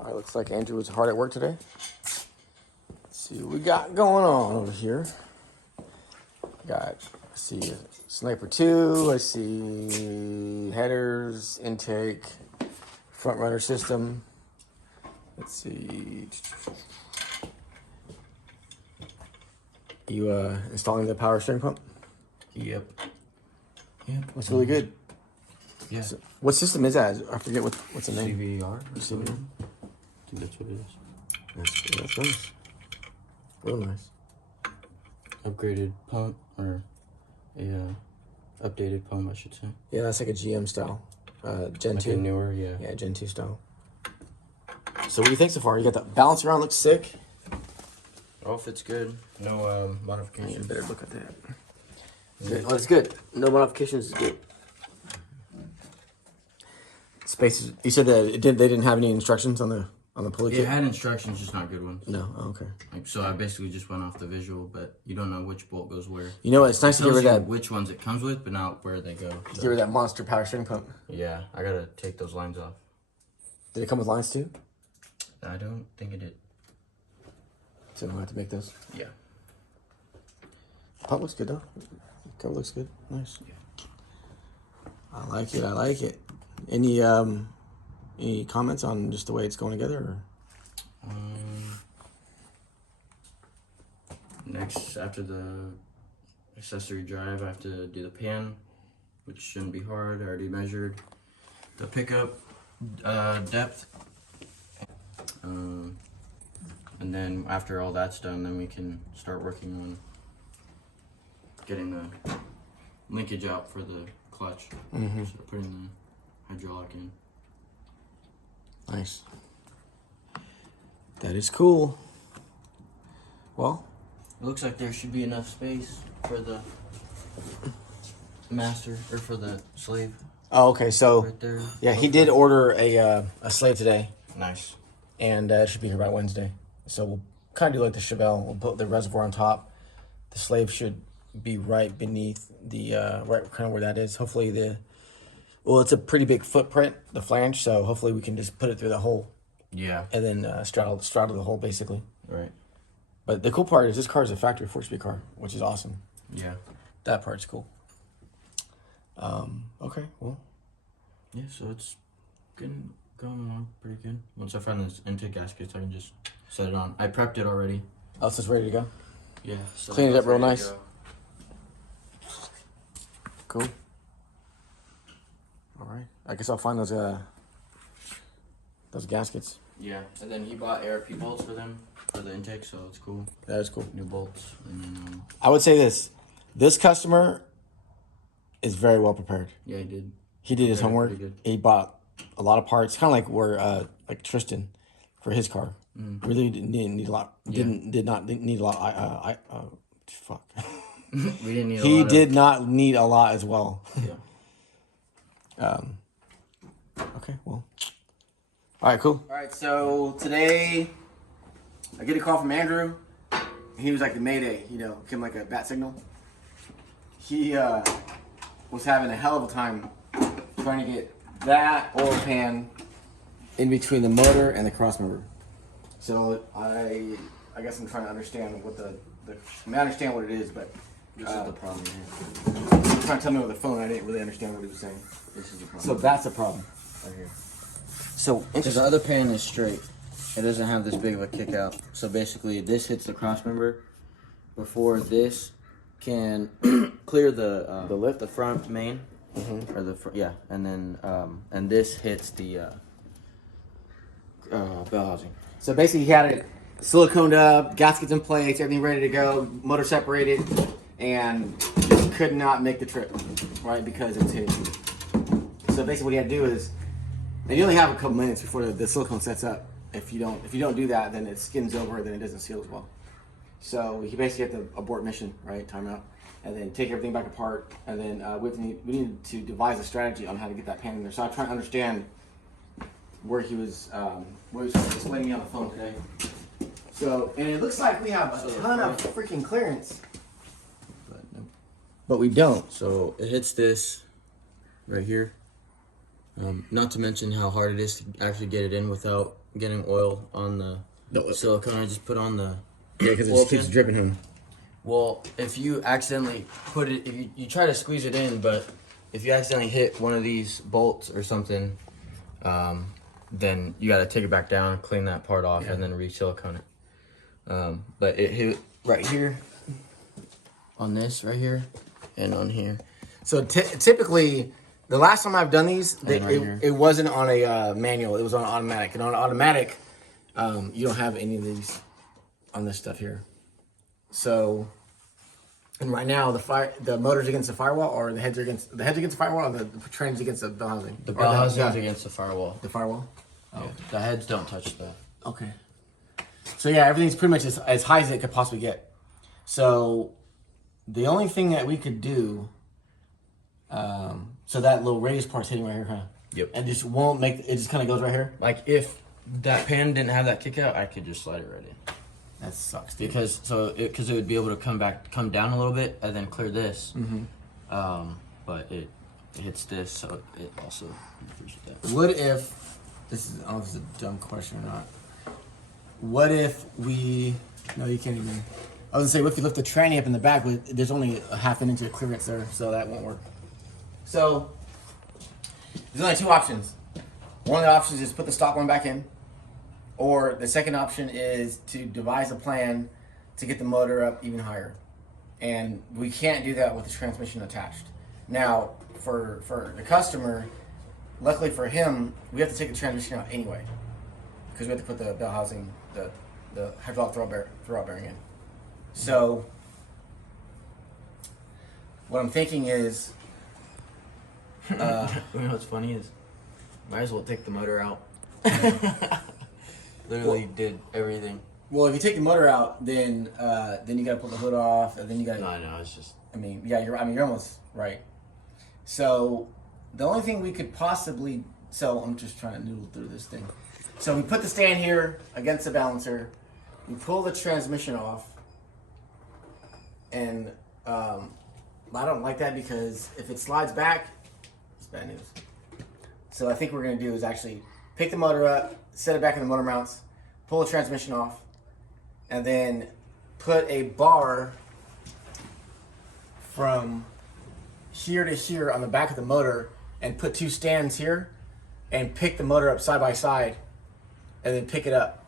All right, looks like Andrew was hard at work today. Let's see what we got going on over here. I see Sniper 2, I see headers, intake, front runner system. Let's see. You installing the power steering pump? Yep. That's really good. Yeah. So, what system is that? I forget what's the name. CVR. CVR. I think that's what it is. That's nice. Real nice. Upgraded pump, or a updated pump, I should say. Yeah, that's like a GM style. Gen like 2. A newer, yeah. Yeah, Gen 2 style. So what do you think so far? You got the balance around, looks sick. Oh, if it's good. No modifications. Better look at that. Good. Oh, it's good. No modifications is good. Spaces. You said that they didn't have any instructions on the pulley kit? It had instructions, just not good ones. No. Oh, okay. Like, so I basically just went off the visual, but you don't know which bolt goes where. You know what? It's nice to get rid of that. Which ones it comes with, but not where they go. Get rid of that monster power steering pump. Yeah, I gotta take those lines off. Did it come with lines too? I don't think it did. So I don't have to make those. Yeah. Pump looks good though. Cover looks good. Nice. Yeah. I like it. I like it. Any comments on just the way it's going together? Or? Next, after the accessory drive, I have to do the pan, which shouldn't be hard. I already measured the pickup depth. And then after all that's done, then we can start working on getting the linkage out for the clutch. Mm-hmm. So putting the hydraulic in. Nice. That is cool. Well, it looks like there should be enough space for the master, or for the slave. Oh, okay. So, right there. Yeah, he did order a slave today. Nice. And it should be here by Wednesday. So we'll kind of do like the Chevelle. We'll put the reservoir on top. The slave should be right beneath the, right kind of where that is. Hopefully it's a pretty big footprint, the flange. So hopefully we can just put it through the hole. Yeah. And then straddle the hole basically. Right. But the cool part is this car is a factory 4-speed car, which is awesome. Yeah. That part's cool. Okay, well. Yeah, so it's going along pretty good. Once I find this intake gaskets, I can just set it on. I prepped it already. Oh, so it's ready to go? Yeah. So clean it up real nice. Cool. All right. I guess I'll find those gaskets. Yeah, and then he bought ARP bolts for them for the intake, so it's cool. That is cool. New bolts. And then, I would say this customer is very well prepared. Yeah, he did. He did his homework. He bought a lot of parts, kind of like where like Tristan for his car. Really didn't need a lot. Did not need a lot. Fuck. We didn't need. He did not need a lot as well. Yeah. Okay. Well. All right. Cool. All right. So today, I get a call from Andrew. He was like the Mayday. Give him like a bat signal. He was having a hell of a time trying to get that oil pan in between the motor and the crossmember. So I guess I'm trying to understand what I understand what it is, but this is the problem he here. was trying to tell me over the phone. I didn't really understand what he was saying. This is the problem. So that's a problem right here. So because the other pan is straight, it doesn't have this big of a kick out. So basically, this hits the crossmember before this can clear the lift, the front main, or the and then and this hits the bell housing. So basically, he had it siliconed up, gaskets in place, everything ready to go, motor separated, and just could not make the trip, right? Because it was hitting. So basically, what he had to do is, and you only have a couple minutes before the silicone sets up. If you don't do that, then it skins over, then it doesn't seal as well. So he basically had to abort mission, right? Timeout, and then take everything back apart, and then we needed to devise a strategy on how to get that pan in there. So I'm trying to understand where he was just letting me on the phone today. So, and it looks like we have a ton of freaking clearance, but we don't. So it hits this right here. Not to mention how hard it is to actually get it in without getting oil on the silicone. I just put on the because it just keeps dripping him. Well, if you accidentally put it, if you try to squeeze it in, but if you accidentally hit one of these bolts or something, then you got to take it back down, clean that part off, and then re-silicone it. But it hit right here, on this right here, and on here. So typically, the last time I've done these, it wasn't on a manual. It was on automatic. And on automatic, you don't have any of these on this stuff here. So, and right now the motor's against the firewall, or the heads against the firewall, or the trans against the bell housing. The bell housing is against the firewall. The firewall. Oh. Yeah, the heads don't touch that. Okay. So yeah, everything's pretty much as high as it could possibly get. So, the only thing that we could do, so that little radius part's hitting right here, huh? Yep. And just won't make it. Just kind of goes right here. Like if that pan didn't have that kick out, I could just slide it right in. That sucks, dude. Because it would be able to come down a little bit and then clear this. But it hits this, so it also interferes with that. What if this is? I don't know if it's a dumb question or not. What if we? No, you can't even. I was gonna say, what if you lift the tranny up in the back? There's only a half an inch of clearance there, so that won't work. So there's only two options. One of the options is put the stock one back in. Or the second option is to devise a plan to get the motor up even higher. And we can't do that with the transmission attached. Now, for the customer, luckily for him, we have to take the transmission out anyway. Because we have to put the bell housing, the hydraulic throwout bearing in. So, what I'm thinking is... you know what's funny is, might as well take the motor out. Literally did everything. Well, if you take the motor out, then you gotta pull the hood off, and then you gotta. No, I know. It's just. I mean, yeah, you're almost right. So, the only thing we could possibly. So I'm just trying to noodle through this thing. So we put the stand here against the balancer. We pull the transmission off, and I don't like that because if it slides back, it's bad news. So I think what we're gonna do is actually pick the motor up, set it back in the motor mounts, pull the transmission off, and then put a bar from here to here on the back of the motor and put two stands here and pick the motor up side by side and then pick it up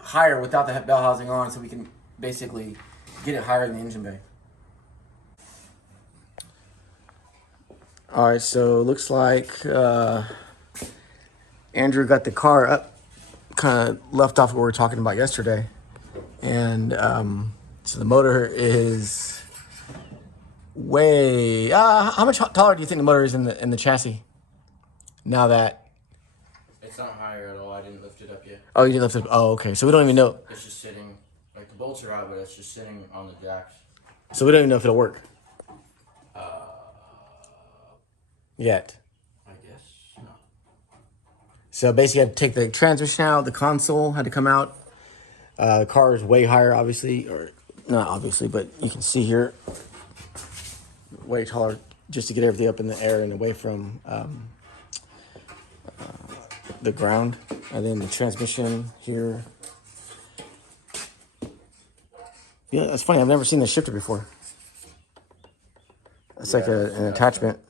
higher without the bell housing on, so we can basically get it higher in the engine bay. All right, so it looks like Andrew got the car up, kind of left off what we were talking about yesterday. And so the motor is way, how much taller do you think the motor is in the chassis? Now that... It's not higher at all. I didn't lift it up yet. Oh, you didn't lift it up? Oh, okay. So we don't even know. It's just sitting, like the bolts are out, but it's just sitting on the jacks. So we don't even know if it'll work. Yet. I guess not. So basically, I had to take the transmission out. The console had to come out. The car is way higher, obviously, or not obviously, but you can see here, way taller, just to get everything up in the air and away from the ground. And then the transmission here. Yeah, that's funny. I've never seen the shifter before. It's like an attachment.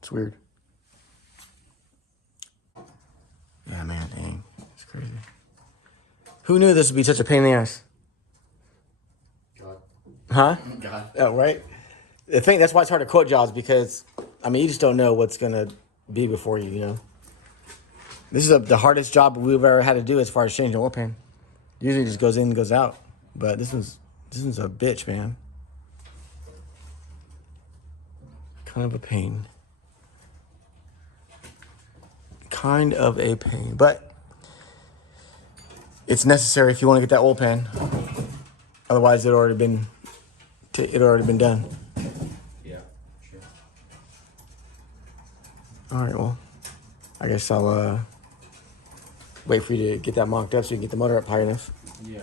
It's weird. Yeah, man, dang. It's crazy. Who knew this would be such a pain in the ass? God. Huh? God. Oh, right? The thing, that's why it's hard to quote jobs, because, I mean, you just don't know what's going to be before you, you know? This is the hardest job we've ever had to do as far as changing oil pan. Usually it just goes in and goes out. But this one's a bitch, man. Kind of a pain. Kind of a pain, but it's necessary if you want to get that oil pan. Otherwise, it already been done. Yeah, sure. All right, well, I guess I'll wait for you to get that mocked up so you can get the motor up high enough. Yeah.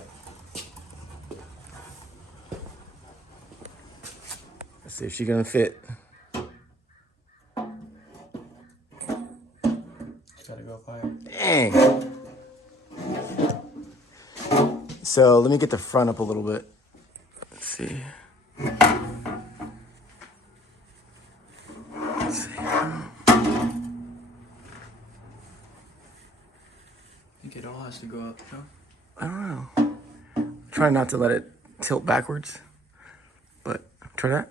Let's see if she's gonna fit. It's gotta go up higher. Dang. So let me get the front up a little bit. Let's see. I think it all has to go up, Joe. I don't know. Try not to let it tilt backwards. But try that.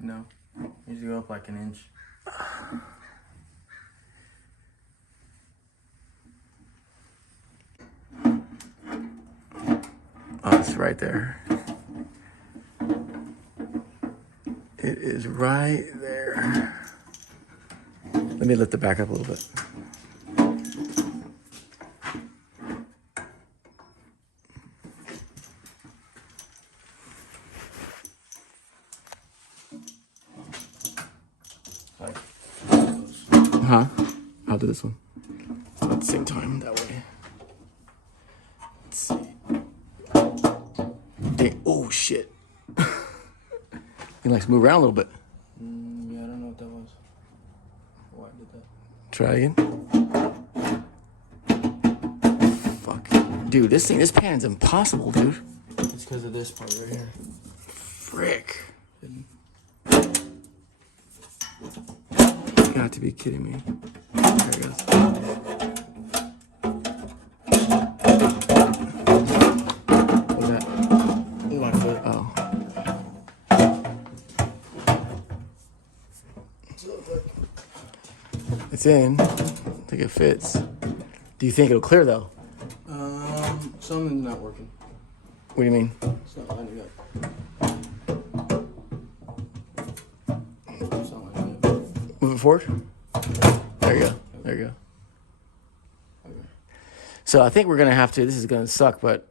No. It needs to go up like an inch. Oh, it's right there. It is right there. Let me lift it back up a little bit. I'll do this one at the same time, that way. Let's see. Dang. Oh, shit. You like to move around a little bit. Yeah, I don't know what that was. Why did that? Try again. Fuck. Dude, this pan's impossible, dude. It's because of this part right here. Frick. You got to be kidding me. There it goes. What's that? My foot. Oh. It's in. I think it fits. Do you think it'll clear though? Something's not working. What do you mean? It's not lining up. It's not lining up. Move it forward. There you go. There you go. Okay. So I think we're gonna have to. This is gonna suck, but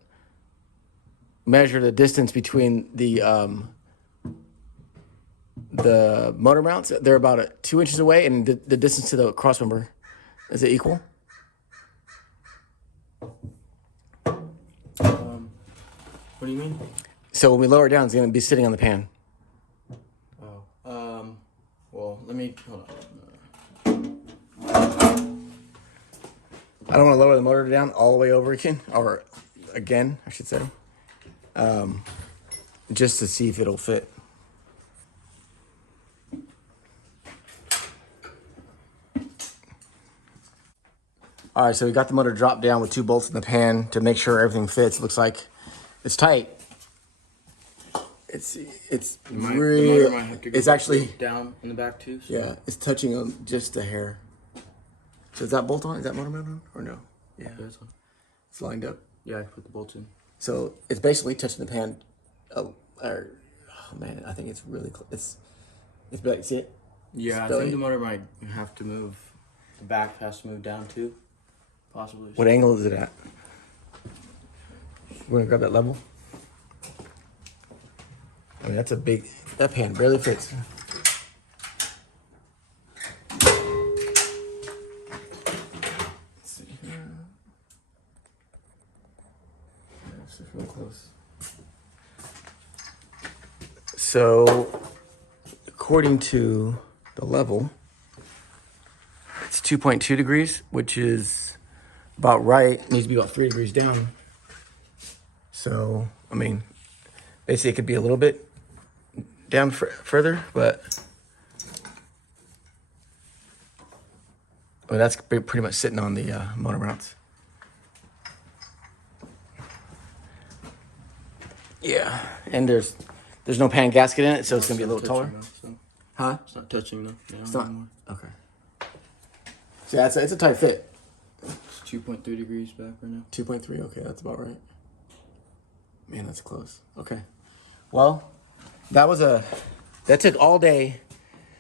measure the distance between the motor mounts. They're about 2 inches away, and the distance to the crossmember, is it equal? What do you mean? So when we lower it down, it's gonna be sitting on the pan. Oh. Well, let me hold on. I don't want to lower the motor down all the way over again, or again, I should say, just to see if it'll fit. All right, so we got the motor dropped down with 2 bolts in the pan to make sure everything fits. Looks like it's tight. It's real. It's actually down in the back too. So. Yeah, it's touching on just a hair. So is that bolt on? Is that motor mount on or no? Yeah, it's lined up. Yeah, I put the bolts in. So it's basically touching the pan. Oh man, I think it's really close. It's better. See it? Yeah, I think the motor might have to move. The back has to move down too, possibly. What angle is it at? We're gonna grab that level. I mean, that pan barely fits. Let's see here. This is really close. So, according to the level, it's 2.2 degrees, which is about right. It needs to be about 3 degrees down. So, I mean, basically it could be a little bit down further, but that's pretty much sitting on the motor mounts. Yeah, and there's no pan gasket in it, so it's gonna be a little taller. Huh? It's not touching though. It's not. Okay. So yeah, it's a tight fit. It's 2.3 degrees back right now. 2.3. Okay, that's about right. Man, that's close. Okay. Well, that took all day.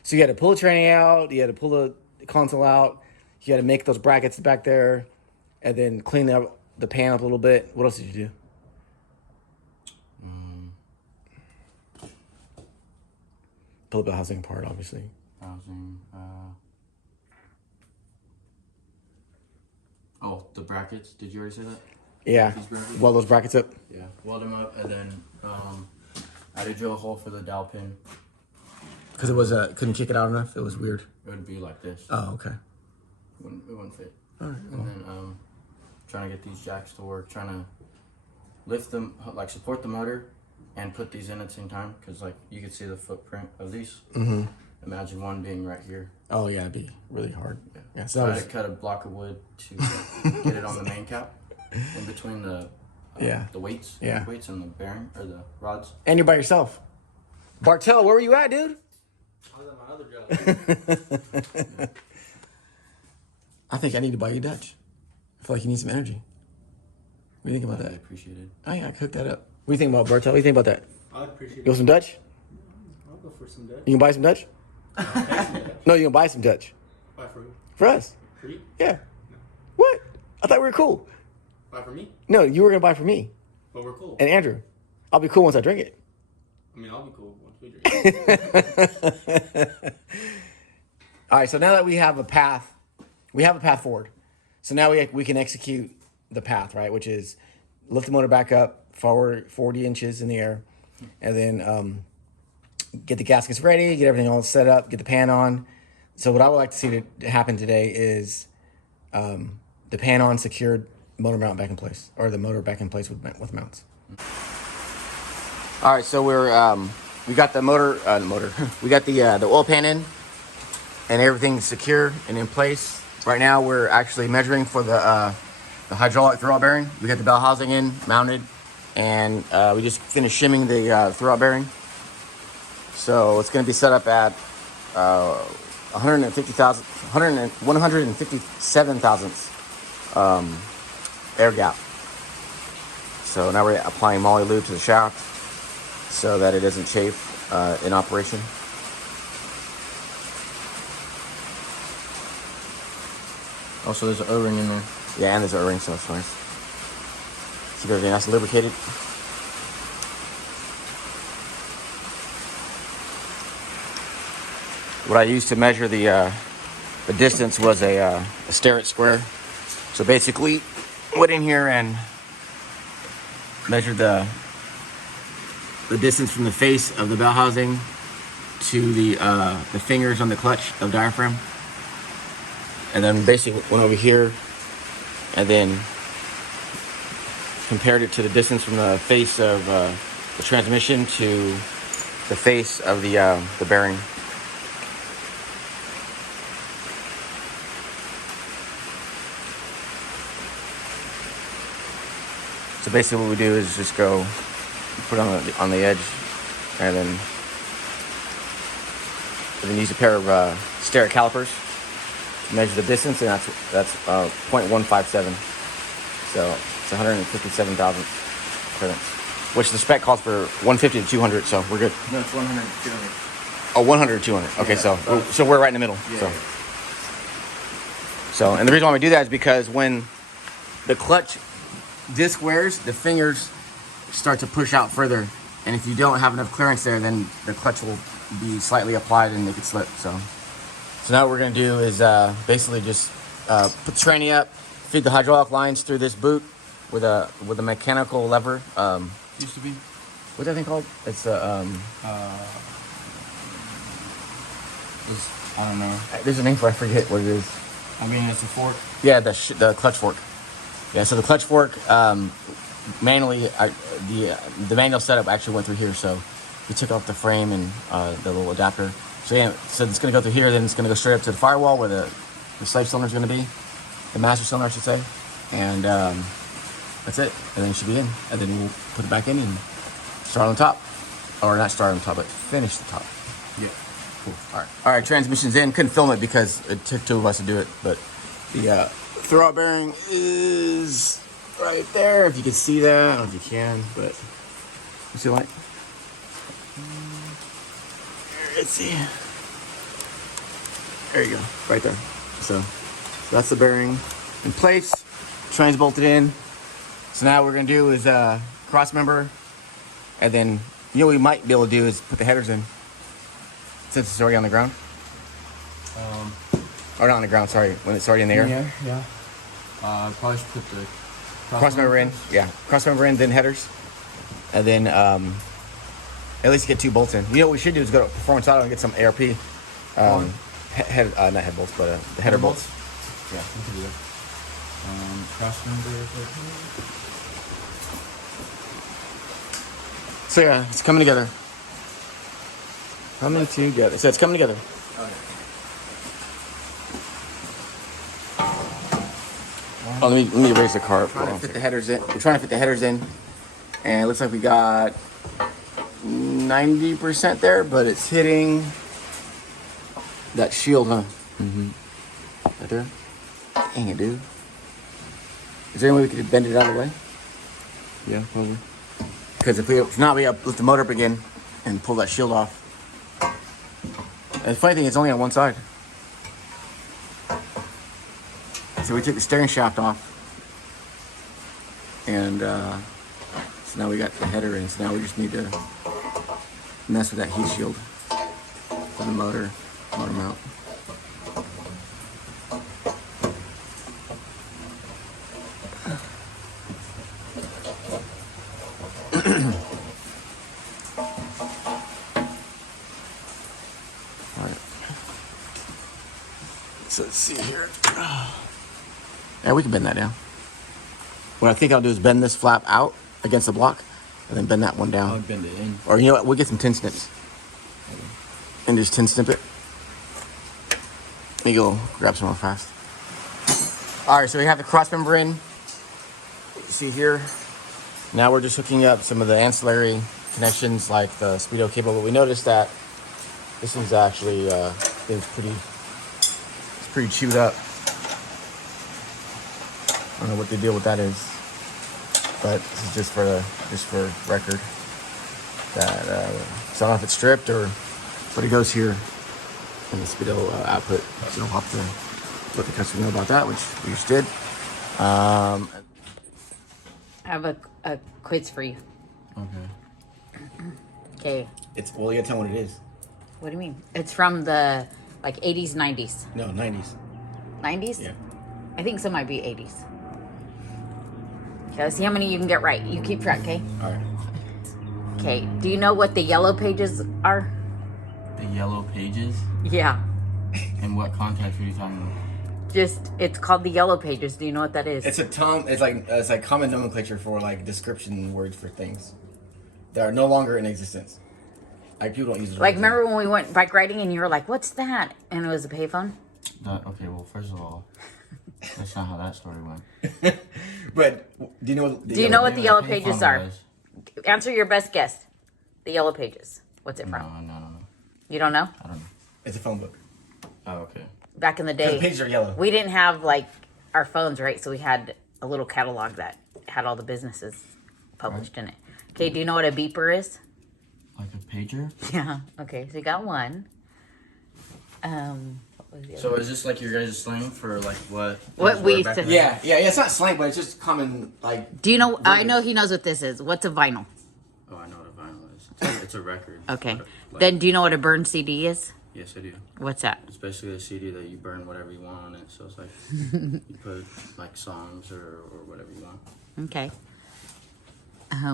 So you had to pull the training out, you had to pull the console out, you had to make those brackets back there, and then clean the pan up a little bit. What else did you do? Pull up the housing apart, obviously. Housing. Oh, the brackets. Did you already say that? Yeah. Weld those brackets up. Yeah. Weld them up, and then I had to drill a hole for the dowel pin. Because it was couldn't kick it out enough. It was weird. It would be like this. Oh, okay. It wouldn't fit. And then trying to get these jacks to work, trying to lift them, like support the motor and put these in at the same time, because like you could see the footprint of these. Imagine one being right here. Oh yeah, it'd be really hard. Yeah, So I had to cut a block of wood to get it on the main cap, in between the weights, weights and the bearing or the rods. And you're by yourself. Bartel, where were you at, dude? I was at my other job. I think I need to buy you Dutch. I feel like you need some energy. What do you think about that? I appreciate it. Oh yeah, I cooked that up. What do you think about Bartel? What do you think about that? I appreciate it. You want some Dutch? I'll go for some Dutch. You can buy some Dutch? No, you can buy some Dutch. Buy for who? For us. For you? Yeah. What? I thought we were cool. Buy for me? No, you were gonna buy for me But we're cool. and Andrew. I'll be cool once I drink it. I mean, I'll be cool once we drink. All right, so now that we have a path forward. So now we can execute the path, right? Which is lift the motor back up forward 40 inches in the air, and then get the gaskets ready, get everything all set up, get the pan on. So what I would like to see to happen today is the pan on, secured, motor mount back in place, or the motor back in place with mounts. All right, so we got the motor. We got the oil pan in, and everything's secure and in place. Right now, we're actually measuring for the hydraulic throwout bearing. We got the bell housing in, mounted, and we just finished shimming the throwout bearing. So it's going to be set up at 157 thousandths air gap. So now we're applying moly lube to the shaft so that it doesn't chafe in operation. Also, there's an O-ring in there. Yeah, and there's an O-ring, so it's nice. Keep everything nice and lubricated. What I used to measure the distance was a Starrett square. So basically, went in here and measured the distance from the face of the bell housing to the fingers on the clutch of diaphragm, and then basically went over here and then compared it to the distance from the face of the transmission to the face of the bearing. So basically what we do is just go put it on the edge and then use a pair of Starrett calipers to measure the distance, and that's 0.157. So it's 157 thousandths clearance, which the spec calls for 150 to 200, so we're good. No, it's 100, 200. Oh, 100 to 200. Okay, Yeah, so we're right in the middle. Yeah. So, and the reason why we do that is because when the clutch disc wears, the fingers start to push out further, and if you don't have enough clearance there, then the clutch will be slightly applied and make it slip. So now what we're gonna do is basically just put the tranny up, feed the hydraulic lines through this boot with a mechanical lever. Used to be. What's that thing called? It's I don't know. there's a name for it, I forget what it is. I mean, it's a fork. Yeah, the clutch fork. Yeah, so the clutch fork manually, the manual setup actually went through here. So we took off the frame and the little adapter. So yeah, so it's gonna go through here, then it's gonna go straight up to the firewall where the slave cylinder is gonna be, the master cylinder, I should say, and that's it. And then it should be in, and then we'll put it back in and start on top, or not start on top, but finish the top. Yeah. Cool. All right. Transmission's in. Couldn't film it because it took two of us to do it, but the throwout bearing is right there. If you can see that, I don't know if you can, but you see the light? Let's see. There you go, right there. So that's the bearing in place. Train's bolted in. So now what we're gonna do is cross member, and then what we might be able to do is put the headers in since it's already on the ground. Or not on the ground, sorry, when it's already in the air. Yeah. Probably should put the Cross member in, yeah. Cross member in, then headers. And then at least get two bolts in. You know what we should do is go to Performance Auto and get some ARP. Not head bolts, but the header bolts. Yeah, we can do that. Cross member. So yeah, it's coming together. Coming together. So it's coming together. Oh, let me erase the car. We're trying to fit the headers in. We're trying to fit the headers in, and it looks like we got 90% there, but it's hitting that shield, huh? Mm-hmm. Right there. Dang it, dude. Is there any way we could bend it out of the way? Yeah, probably. Because if not, we have to lift the motor up again and pull that shield off. And the funny thing, it's only on one side. So we took the steering shaft off, and so now we got the header in. So now we just need to mess with that heat shield for the motor mount. All right. So let's see here. Yeah, we can bend that down. What I think I'll do is bend this flap out against the block, and then bend that one down. I'll bend it in. Or you know what? We'll get some tin snips and just tin snip it. Let me go grab some real fast. All right, so we have the cross member in. You see here. Now we're just hooking up some of the ancillary connections, like the speedo cable. But we noticed that this one's actually it's pretty chewed up. I don't know what the deal with that is, but this is just for record. That so I don't know if it's stripped or, but it goes here in the speedo output. So I'll have to let the customer know about that, which we just did. I have a quiz for you. Okay. Okay. It's well, you gotta tell me what it is. What do you mean? It's from the 80s, 90s. No, 90s. 90s? Yeah. I think some might be 80s. Okay, let's see how many you can get right. You keep track, okay? All right. Okay. Do you know what the yellow pages are? The yellow pages? Yeah. In what context are you talking about? It's called the yellow pages. Do you know what that is? It's like common nomenclature for like description words for things that are no longer in existence. Like people don't use it. Like, remember when we went bike riding and you were like, "What's that?" And it was a payphone. Okay, well, first of all, that's not how that story went. But do you know? Do you know what the yellow Payphone pages are? was- Answer your best guess. The yellow pages. What's it No, from? no. You don't know? I don't know. It's a phone book. Oh, okay. Back in the The day, pages are yellow. we didn't have like our phones, right? So we had a little catalog that had all the businesses published in it. Okay, do you know what a beeper is? Like a pager? Yeah. Okay, so you got one. What was the So other? is this like your guys' slang for like what? What things we were used back to- in the Yeah. It's not slang, but it's just common like. Do you know? I know he knows what this is. What's a vinyl? Oh, I know what a vinyl is. It's a record. Okay. Like- Then do you know what a burned CD is? Yes, I do. What's that? It's basically a CD that you burn whatever you want on it. So it's like you put like songs or whatever you want. Okay.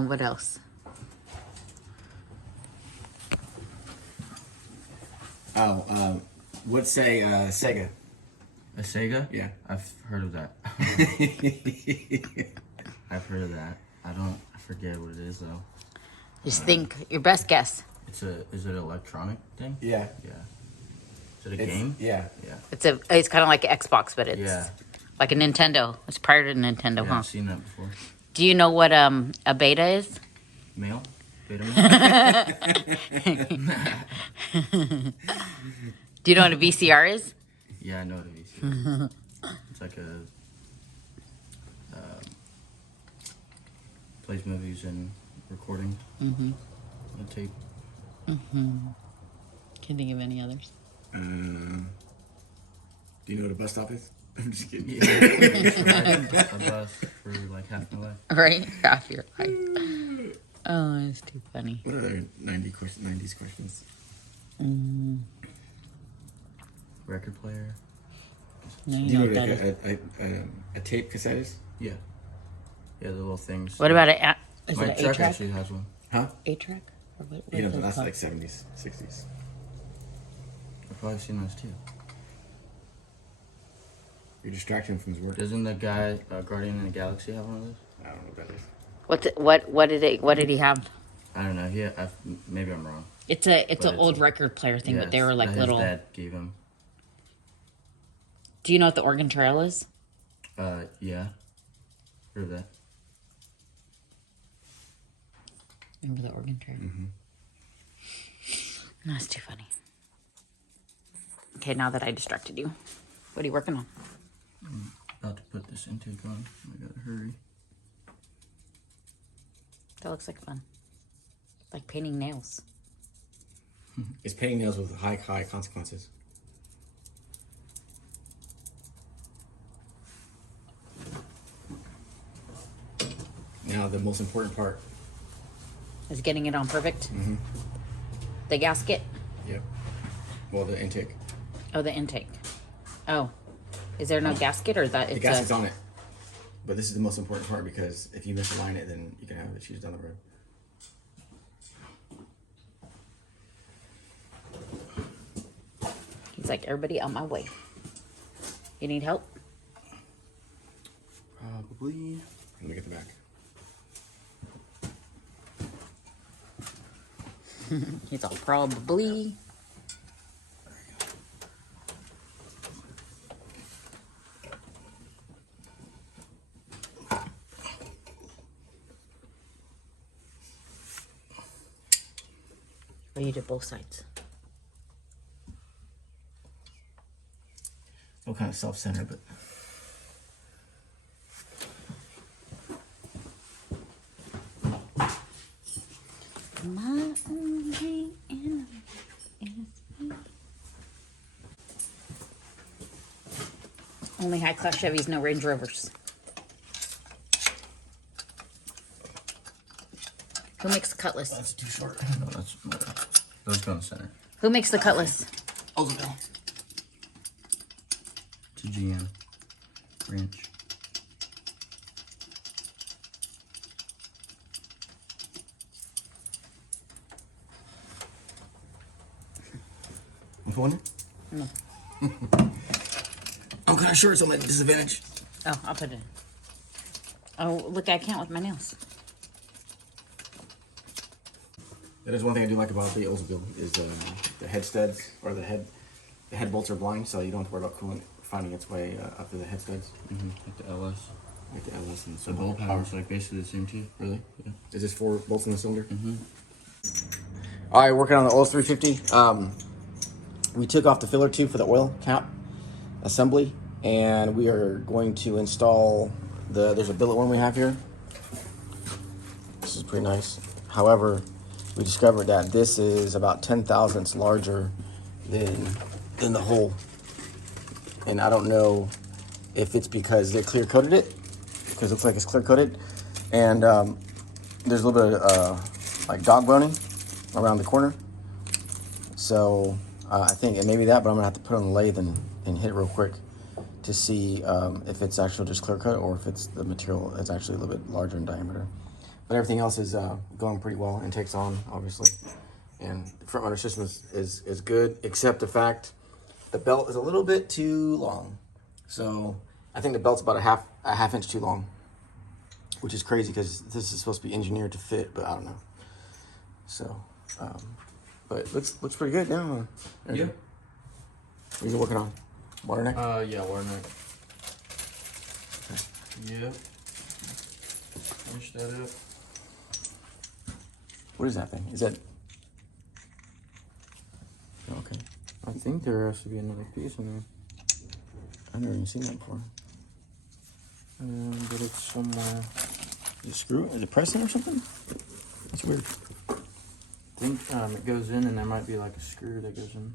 What else? What's say Sega? A Sega? Yeah. I've heard of that. I've heard of that. I forget what it is though. Just think your best guess. Is it an electronic thing? Yeah. Yeah. Is it a game? Yeah. Yeah. It's kind of like Xbox, but it's Yeah. like a Nintendo. It's prior to Nintendo, Yeah, huh? I've seen that before. Do you know what a beta is? Mail? Beta mail? Do you know what a VCR is? Yeah, I know what a VCR is. It's like a plays movies and recording. Mm-hmm. A tape. Mm-hmm. Can you think of any others? Do you know what a bus stop is? I'm just kidding. Ride a bus for like half my life. Right? Half your life. Oh, it's too funny. What other 90s questions? Record player. No, Do you you know know what what that is. a tape cassette is? Yeah. Yeah, the little things. What about it? Is My it an truck 8-track? actually has one. Huh? 8-track? Or what You know, is it that's called? like 70s, 60s. I've probably seen those too. You're distracting him from his work. Doesn't the guy Guardian in the Galaxy have one of those? I don't know what that is. What did he have? I don't know. Maybe I'm wrong. It's an old record player thing, but they were like his little. dad gave him. Do you know what the Oregon Trail is? Yeah. Heard of that. Remember the Oregon Trail? Mm-hmm. That's too funny. Okay, now that I distracted you, what are you working on? I'm about to put this intake on. I gotta hurry. That looks like fun. Like painting nails. It's painting nails with high consequences. Now the most important part. Is getting it on perfect? Mm-hmm. The gasket? Yep. Well, the intake. Oh, the intake. Oh. Is there no gasket or that The it's gasket's on it. But this is the most important part because if you misalign it, then you can have issues down the road. He's like, everybody out my way. You need help? Probably. Let me get the back. He's all probably. Or you did both sides. Still kind of self-centered, but My only enemy is me. Only high-class Chevys, no Range Rovers. Who makes the Cutlass? That's too short. No, those go in the center. Who makes the Cutlass? Oldsmobile. It's a GM branch. I'm pulling it? No. I'm kind of short, so I'm at a disadvantage. Oh, I'll put it in. Oh, look, I can't with my nails. That is one thing I do like about the Oldsmobile is the head studs or the head bolts are blind, so you don't have to worry about coolant finding its way up to the head studs. Mm-hmm. Like the LS. Like the LS and The bolt power's like basically the same too. Really? Yeah. Is this 4 bolts in the cylinder? Mm-hmm. All right, working on the OS 350. We took off the filler tube for the oil cap assembly, and we are going to install there's a billet worm we have here. This is pretty nice. However, we discovered that this is about 10 thousandths larger than the hole. And I don't know if it's because they clear coated it, because it looks like it's clear coated. And there's a little bit of like dog boning around the corner. So I think it may be that, but I'm gonna have to put it on the lathe and hit it real quick to see if it's actually just clear cut or if it's the material is actually a little bit larger in diameter. But everything else is going pretty well. Intake's on, obviously. And the front runner system is good, except the fact the belt is a little bit too long. So I think the belt's about a half inch too long, which is crazy because this is supposed to be engineered to fit, but I don't know. So, but it looks pretty good now. Yeah. What are you working on? Water neck? Yeah, water neck. Yep. Finish that up. What is that thing? Is that... Okay. I think there has to be another piece in there. I've never even seen that before. But it's somewhere. Is it screw? Is it pressing or something? It's weird. I think it goes in and there might be like a screw that goes in.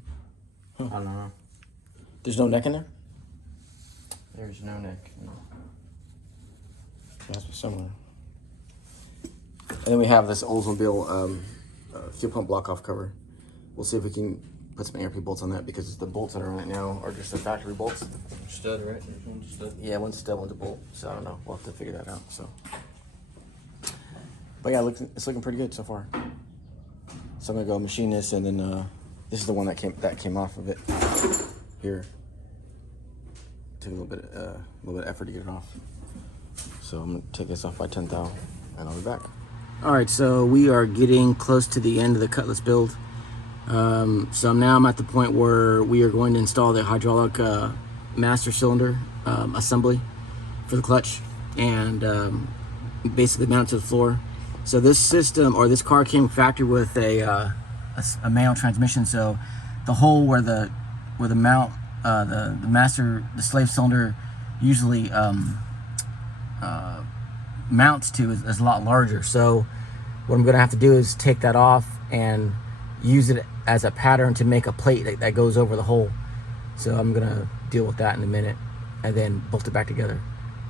Huh. I don't know. There's no neck in there? There's no neck. No. That's similar. And then we have this Oldsmobile fuel pump block off cover. We'll see if we can put some ARP bolts on that because the bolts that are on it now are just the factory bolts. Stud, right? There's one stud. Yeah, one's stud, one's a bolt. So I don't know. We'll have to figure that out. So, but yeah, it's looking pretty good so far. So I'm gonna go machine this, and then this is the one that came off of it here took a little bit of effort to get it off. So I'm gonna take this off by 10 thou, and I'll be back. All right, so we are getting close to the end of the Cutlass build. So now I'm at the point where we are going to install the hydraulic master cylinder assembly for the clutch, and basically mount it to the floor. So this system, or this car, came factory with a manual transmission. So the hole where the mount, the slave cylinder usually mounts to is a lot larger. So what I'm gonna have to do is take that off and use it as a pattern to make a plate that goes over the hole. So I'm gonna deal with that in a minute and then bolt it back together.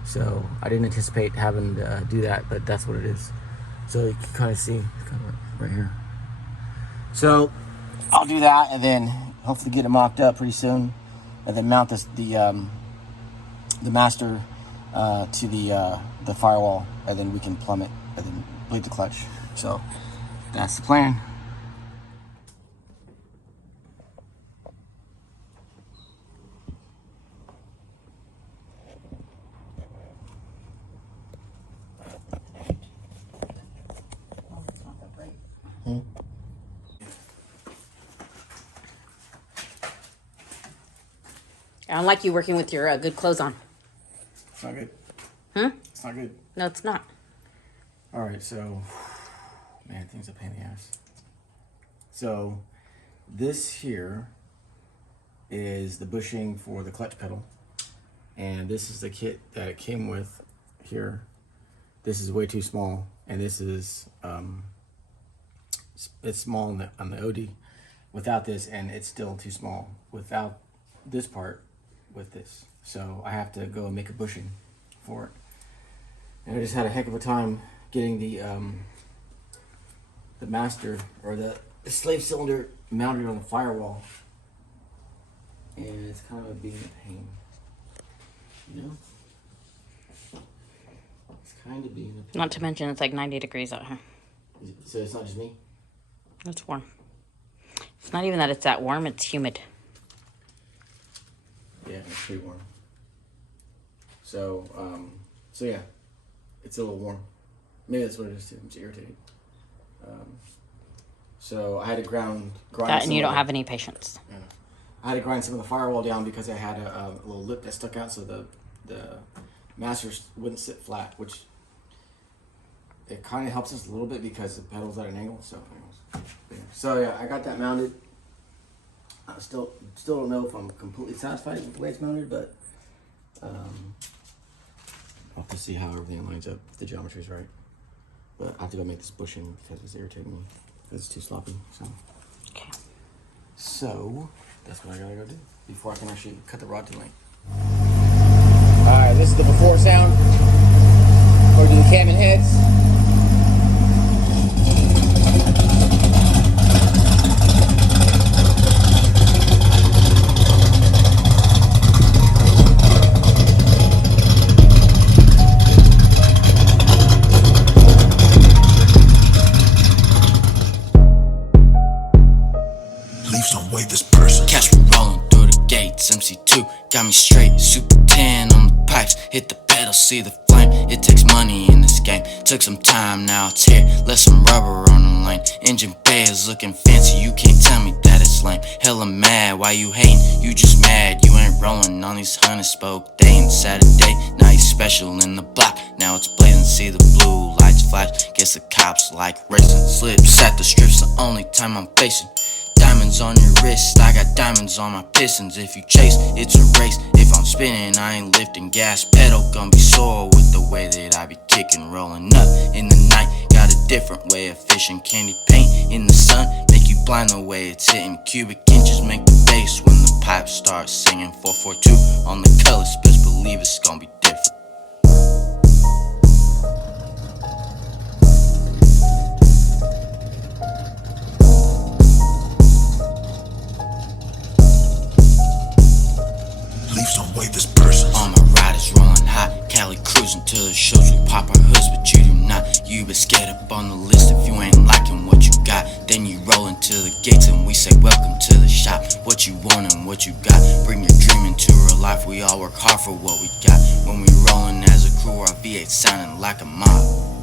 So I didn't anticipate having to do that, but that's what it is. So you can kind of see, it's kind of right here. So I'll do that and then hopefully get it mocked up pretty soon, and then mount the master to the firewall, and then we can plumb it and then bleed the clutch. So that's the plan. I don't like you working with your good clothes on. It's not good. It's not good. No, it's not. All right, so, man, things are a pain in the ass. So this here is the bushing for the clutch pedal, and this is the kit that it came with here. This is way too small, and this is it's small on the OD without this, and it's still too small without this part with this. So I have to go and make a bushing for it. And I just had a heck of a time getting the master, or the slave cylinder, mounted on the firewall, and it's kind of being a pain, you know? It's kind of being a pain. Not to mention it's like 90 degrees out here. So it's not just me? It's warm. It's not even that it's that warm, it's humid. Yeah, it's pretty warm. So, so yeah, it's a little warm. Maybe that's what it is too. I'm just irritated. So I had to grind That, and you don't of have any patience. Yeah. I had to grind some of the firewall down because I had a little lip that stuck out, so the masters wouldn't sit flat, which it kind of helps us a little bit because the pedal's at an angle. So, anyways, yeah. So yeah, I got that mounted. I still don't know if I'm completely satisfied with the way it's mounted, but I'll have to see how everything lines up, if the geometry's right. But I have to go make this bushing because it's irritating me, because it's too sloppy. Okay. So that's what I gotta go do before I can actually cut the rod to length. All right, this is the before sound. We're doing cam and heads. MC2 got me straight, super tan on the pipes. Hit the pedal, see the flame. It takes money in this game. Took some time, now it's here. Left some rubber on the lane. Engine bay is looking fancy. You can't tell me that it's lame. Hella mad, why you hating? You just mad, you ain't rolling on these 100 spoke. Day and Saturday, now you special in the block. Now it's blazing, see the blue lights flash. Guess the cops like racing. Slips at the strips, the only time I'm facing. Diamonds on your wrist, I got diamonds on my pistons. If you chase, it's a race. If I'm spinning, I ain't lifting. Gas pedal gonna be sore with the way that I be kicking. Rolling up in the night, got a different way of fishing. Candy paint in the sun, make you blind the way it's hitting. Cubic inches make the bass when the pipe starts singing. 442 on the Cutlass, best believe it's gonna be different. All my riders rolling hot, Cali cruising to the shows. We pop our hoods, but you do not. You been scared up on the list. If you ain't liking what you got, then you roll into the gates and we say welcome to the shop. What you want and what you got, bring your dream into real life. We We all work hard for what we got. When we rollin' as a crew, our V8 sounding like a mob.